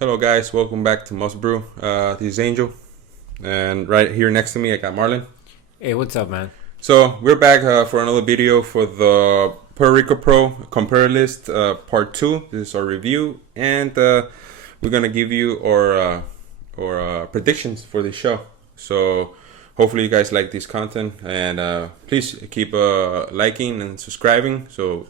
Hello, guys. Welcome back to Must Brew. This is Angel, and right here next to me, I got Marlon. Hey, what's up, man? So we're back for another video for the Puerto Rico Pro Compare List Part Two. This is our review, and we're gonna give you our predictions for the show. So hopefully you guys like this content, and please keep liking and subscribing, so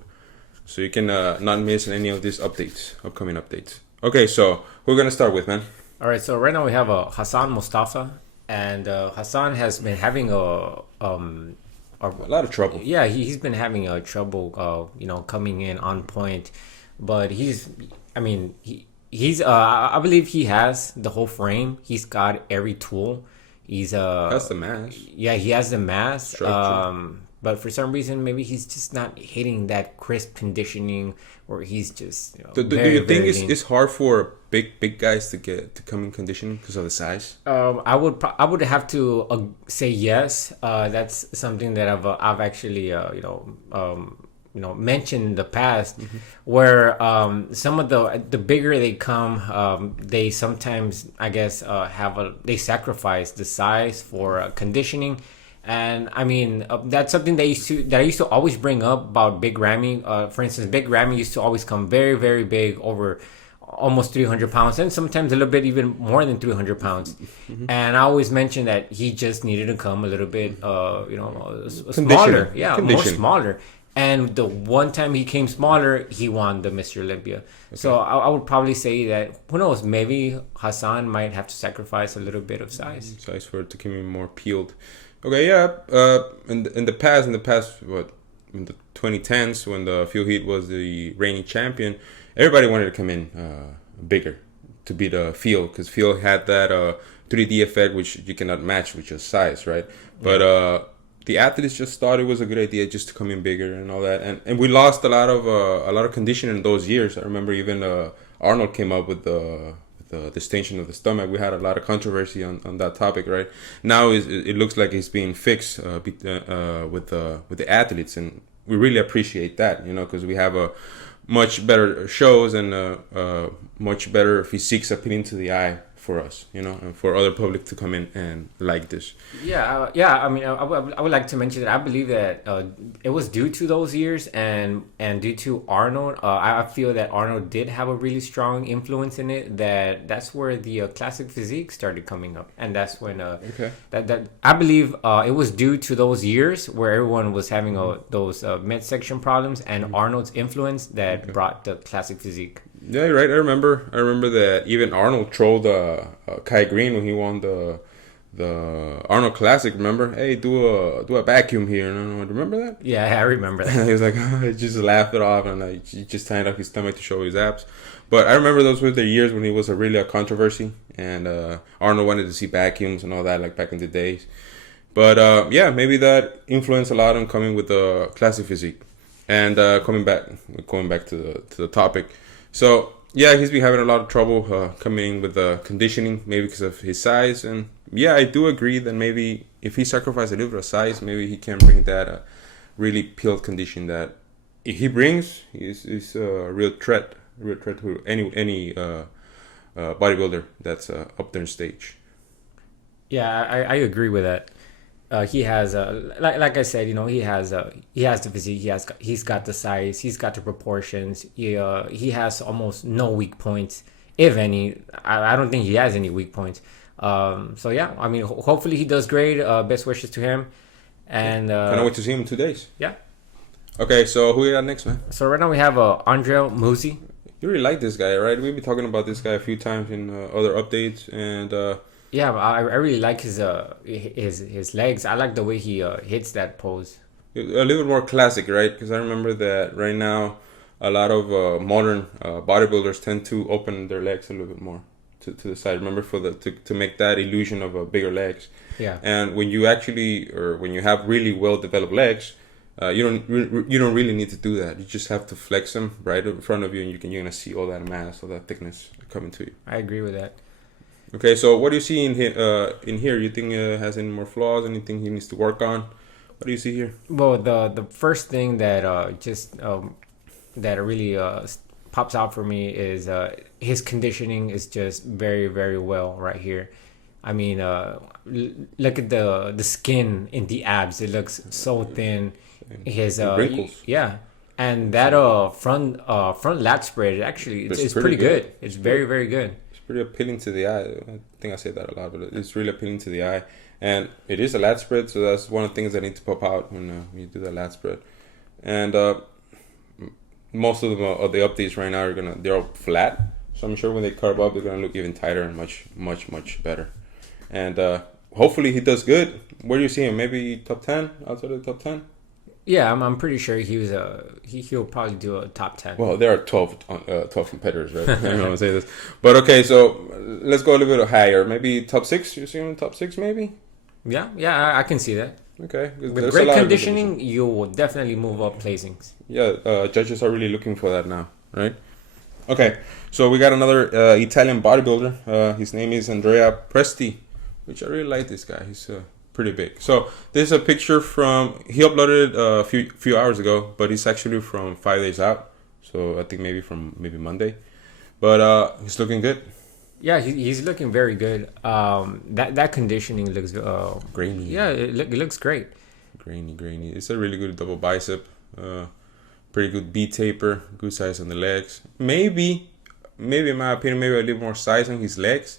you can not miss any of these upcoming updates. Okay, so who are we gonna start with, man? All right, so right now we have Hassan Mustafa, and Hassan has been having A lot of trouble. yeah, he's been having trouble, coming in on point, but I believe he has the whole frame. He's got every tool. He's That's the mass. Yeah, he has the mass. Structure. But for some reason, maybe he's just not hitting that crisp conditioning, or he's just Do you think it's hard for big guys to come in condition because of the size? I would have to say yes. That's something that I've actually mentioned in the past, where some of the bigger they come, they sometimes I guess they sacrifice the size for conditioning. And I mean, that's something that I used to always bring up about Big Ramy. For instance, Big Ramy used to always come very, very big, over almost 300 pounds, and sometimes a little bit even more than 300 pounds. And I always mentioned that he just needed to come a little bit, smaller. Yeah, more smaller. And the one time he came smaller, he won the Mr. Olympia. Okay. So I would probably say that, who knows, maybe Hassan might have to sacrifice a little bit of size. Size for it to come in more peeled. Okay, yeah. In the past, what, in the 2010s, when the Fuel Heat was the reigning champion, everybody wanted to come in bigger to beat Field, because Field had that 3D effect which you cannot match with your size, right? But the athletes just thought it was a good idea just to come in bigger and all that, and we lost a lot of condition in those years. I remember even Arnold came up with the distension of the stomach. We had a lot of controversy on that topic. Right now, it looks like it's being fixed with the athletes, and we really appreciate that, because we have a much better shows and much better physiques appealing to the eye for us, and for other public to come in and like this. Yeah. I mean, I would like to mention that I believe that it was due to those years and due to Arnold. I feel that Arnold did have a really strong influence in it. That's where the classic physique started coming up, and that's when that I believe it was due to those years where everyone was having those midsection problems, and Arnold's influence that brought the classic physique. Yeah, you're right. I remember that even Arnold trolled Kai Green when he won the Arnold Classic. Remember? Hey, do a vacuum here. Remember that? Yeah, I remember that. He was like, he just laughed it off, and he just tied up his stomach to show his abs. But I remember those were the years when he was really a controversy, and Arnold wanted to see vacuums and all that, like back in the days. But yeah, maybe that influenced a lot on coming with the classic physique, and going back to the topic. So yeah, he's been having a lot of trouble coming in with the conditioning, maybe because of his size. And yeah, I do agree that maybe if he sacrificed a little bit of size, maybe he can bring that really peeled condition that if he brings, is a real threat to any bodybuilder that's up there in stage. Yeah, I agree with that. He has like I said, he has the physique, he's got the size, he's got the proportions. He has almost no weak points, if any. I don't think he has any weak points. So yeah, I mean, hopefully he does great. Best wishes to him. And can't wait to see him in 2 days. Yeah. Okay, so who we got next, man? So right now we have Andrea Mozi. You really like this guy, right? We've been talking about this guy a few times in other updates, and yeah, I really like his legs. I like the way he hits that pose. A little bit more classic, right? Because I remember that right now, a lot of modern bodybuilders tend to open their legs a little bit more to the side. Remember, to make that illusion of bigger legs. Yeah. And when you have really well developed legs, you don't really need to do that. You just have to flex them right in front of you, and you're gonna see all that mass, all that thickness coming to you. I agree with that. Okay, so what do you see in here? You think has any more flaws? Anything he needs to work on? What do you see here? Well, the first thing that that really pops out for me is his conditioning is just very, very well right here. I mean, look at the skin in the abs. It looks so thin. His wrinkles. yeah, and that front lat spread actually it's pretty good. It's very, very good. It's pretty appealing to the eye. I think I say that a lot, but it's really appealing to the eye. And it is a lat spread, so that's one of the things that need to pop out when you do the lat spread. And most of the updates right now they're all flat. So I'm sure when they carve up, they're gonna look even tighter and much, much, much better. And hopefully he does good. Where do you see him? Maybe top 10, outside of the top 10? Yeah, I'm pretty sure he'll probably do a top 10. Well, there are 12 competitors, right? I don't know how to say this. But okay, so let's go a little bit higher. Maybe top 6? You see him in top 6 maybe? Yeah, I can see that. Okay. With great conditioning, you will definitely move up placings. Yeah, judges are really looking for that now, right? Okay, so we got another Italian bodybuilder. His name is Andrea Presti, which I really like this guy. He's pretty big. So this is a picture he uploaded a few hours ago, but it's actually from 5 days out. So I think maybe Monday. But he's looking good. Yeah, he's looking very good. That conditioning looks grainy. Yeah, it looks great. Grainy. It's a really good double bicep. Pretty good B taper. Good size on the legs. Maybe in my opinion, maybe a little more size on his legs.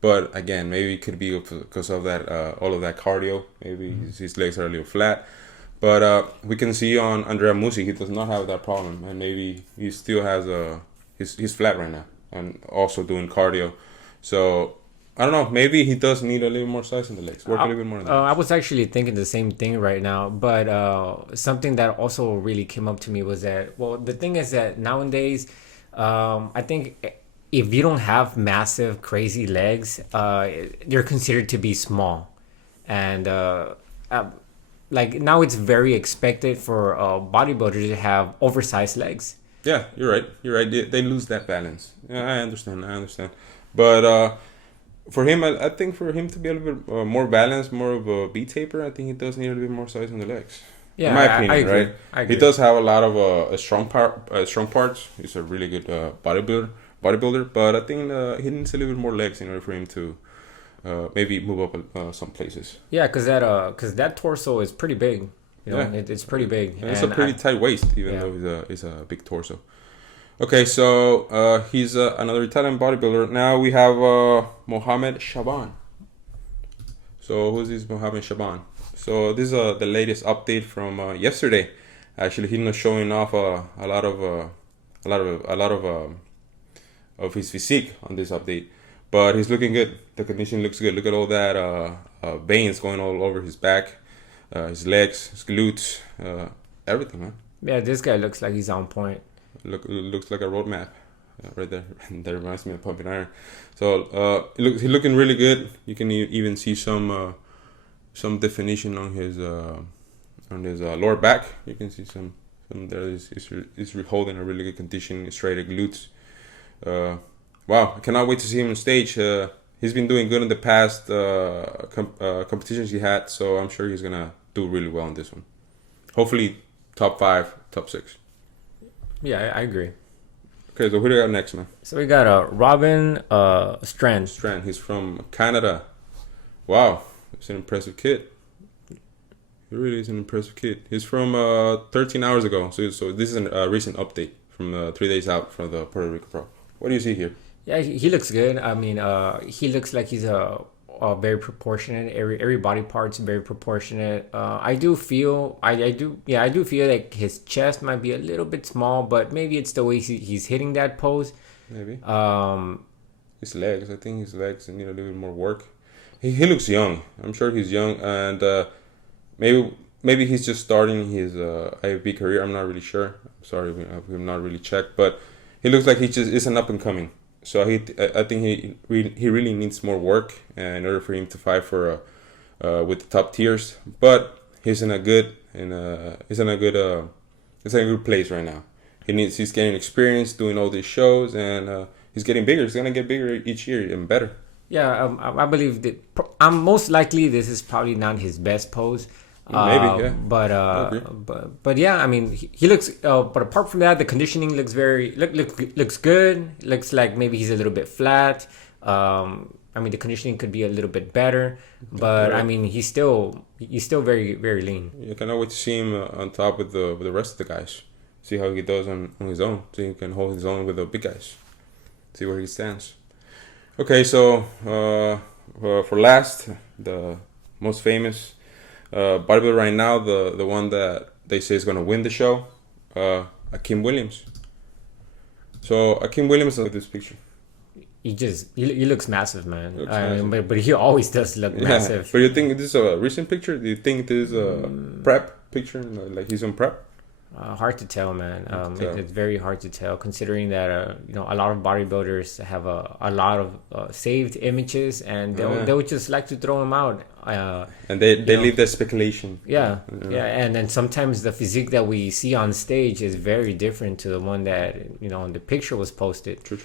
But again, maybe it could be because of that all of that cardio. Maybe his legs are a little flat. But we can see on Andrea Mozi, he does not have that problem, and maybe he still has he's flat right now and also doing cardio. So I don't know. Maybe he does need a little more size in the legs. Work a little bit more on that. I was actually thinking the same thing right now, but something that also really came up to me was that, well, the thing is that nowadays, I think if you don't have massive, crazy legs, they're considered to be small. And like now it's very expected for bodybuilders to have oversized legs. Yeah, you're right. They lose that balance. Yeah, I understand. But for him, I think for him to be a little bit more balanced, more of a B taper, I think he does need a little bit more size on the legs. Yeah, in my opinion, I agree. Right? I agree. He does have a lot of strong parts. He's a really good bodybuilder, but I think he needs a little bit more legs in order for him to maybe move up some places. Yeah, because that torso is pretty big. You know, it's pretty big. And it's a pretty tight waist, even though he's a big torso. Okay, so he's another Italian bodybuilder. Now we have Mohamed Shaban. So who's this Mohamed Shaban? So this is the latest update from yesterday. Actually, he's not showing off a lot of his physique on this update, but he's looking good. The condition looks good. Look at all that veins going all over his back, his legs, his glutes, everything, man. Yeah, this guy looks like he's on point. Looks like a roadmap right there. That reminds me of Pumping Iron. So he's looking really good. You can even see some definition on his lower back. You can see some there. He's holding a really good condition, straight glutes. Wow, I cannot wait to see him on stage. He's been doing good in the past competitions he had, so I'm sure he's gonna do really well in this one. Hopefully, top 5, top 6. Yeah, I agree. Okay, so who do we got next, man? So we got Robin Strand. He's from Canada. Wow, he's an impressive kid. He really is an impressive kid. He's from 13 hours ago. So this is a recent update from 3 days out from the Puerto Rico Pro. What do you see here? Yeah, he looks good. I mean, he looks like he's very proportionate. Every body part's very proportionate. I do feel like his chest might be a little bit small, but maybe it's the way he's hitting that pose. Maybe. His legs. I think his legs need a little bit more work. He looks young. I'm sure he's young, and maybe he's just starting his IFB career. I'm not really sure. I'm sorry, we've not really checked, but he looks like he just is an up and coming. So I think he really needs more work in order for him to fight for with the top tiers. But he's in a good place right now. He's getting experience doing all these shows, and he's getting bigger. He's gonna get bigger each year and better. Yeah, I believe that. Most likely this is probably not his best pose, Maybe, yeah. But yeah, I mean, he looks. But apart from that, the conditioning looks looks good. Looks like maybe he's a little bit flat. I mean, the conditioning could be a little bit better, but I mean, he's still very very lean. You cannot wait to see him on top with the rest of the guys. See how he does on his own. See if he can hold his own with the big guys. See where he stands. Okay, so for last, the most famous bodybuilder right now, the one that they say is gonna win the show, Akim Williams. So Akim Williams, look at this picture. He looks massive, man. Massive. But he always does look massive. But you think this is a recent picture? Do you think this is a prep picture? Like he's on prep? Hard to tell, man. It's very hard to tell, considering that a lot of bodybuilders have a lot of saved images, and they would just like to throw them out. And they leave that speculation. Yeah, and then sometimes the physique that we see on stage is very different to the one that in the picture was posted. True.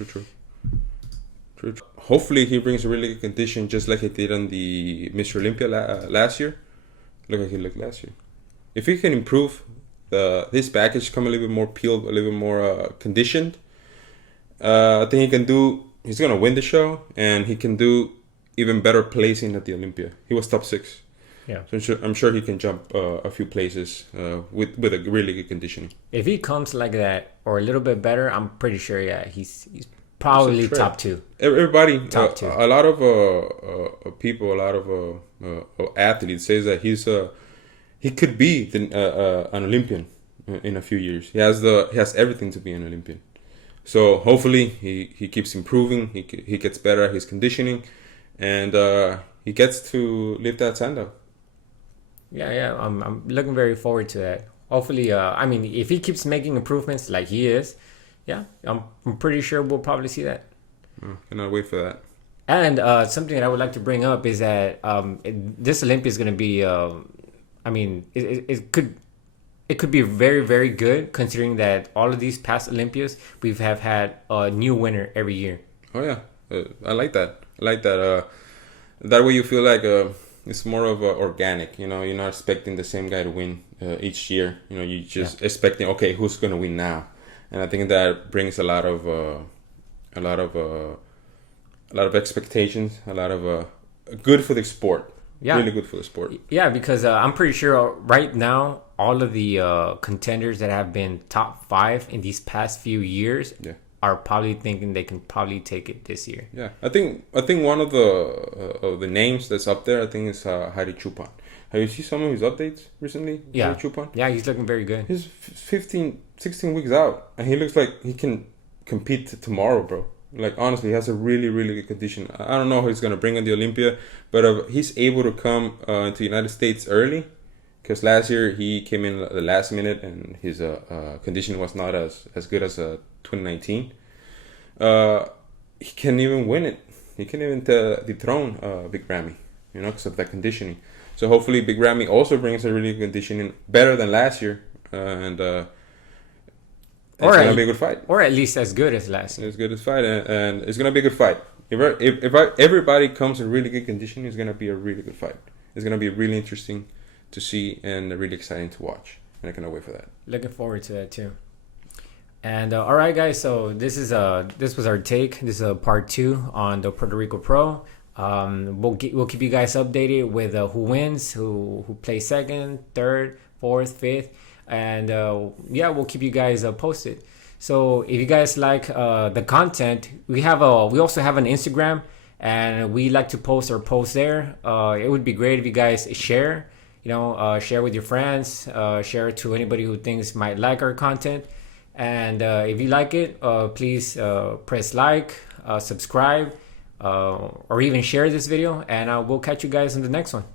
Hopefully he brings a really good condition, just like he did on the Mr. Olympia last year. Look like he looked last year. If he can improve this package, come a little bit more peeled, a little bit more conditioned, I think he's gonna win the show, and he can do even better placing at the Olympia. He was top 6. Yeah. So I'm sure he can jump a few places with a really good conditioning. If he comes like that or a little bit better, I'm pretty sure he's probably top 2. Everybody, top 2. A lot of people, a lot of athletes says that he could be an Olympian in a few years. He has everything to be an Olympian. So hopefully he keeps improving. He gets better at his conditioning, and he gets to lift that stand up. Yeah. I'm looking very forward to that. Hopefully, I mean, if he keeps making improvements like he is, yeah, I'm pretty sure we'll probably see that. Cannot wait for that. And something that I would like to bring up is that this Olympia is going to be. I mean, it could be very very good, considering that all of these past Olympias we have had a new winner every year. Oh yeah, I like that. That way you feel like it's more of organic. You're not expecting the same guy to win each year. You just expecting, okay, who's gonna win now? And I think that brings a lot of expectations, a lot of good for the sport. Yeah. Really good for the sport. Yeah, because I'm pretty sure right now all of the contenders that have been top 5 in these past few years are probably thinking they can probably take it this year. Yeah, I think one of the names that's up there, I think, is Hari Chupan. Have you seen some of his updates recently? Yeah. Hari Chupan? Yeah, he's looking very good. He's 16 weeks out, and he looks like he can compete tomorrow, bro. Like, honestly, he has a really, really good condition. I don't know who he's going to bring on the Olympia, but he's able to come into the United States early, because last year he came in the last minute and his condition was not as good as 2019. He can even win it. He can even dethrone Big Ramy, because of that conditioning. So hopefully Big Ramy also brings a really good conditioning, better than last year, and it's gonna be a good fight, or at least as good as last year. As good as fight, and it's gonna be a good fight. If everybody comes in really good condition, it's gonna be a really good fight. It's gonna be really interesting to see and really exciting to watch, and I cannot wait for that. Looking forward to that too. And all right, guys. So this was our take. This is part 2 on the Puerto Rico Pro. We'll keep you guys updated with who wins, who plays second, third, fourth, fifth. And we'll keep you guys posted. So if you guys like the content, we also have an Instagram, and we like to post our posts there. It would be great if you guys share with your friends, share it to anybody who thinks might like our content. And if you like it, please press like, subscribe, or even share this video, and we'll catch you guys in the next one.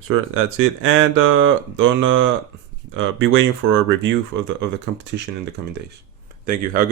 Sure, that's it. And don't be waiting for a review of the competition in the coming days. Thank you. Have a good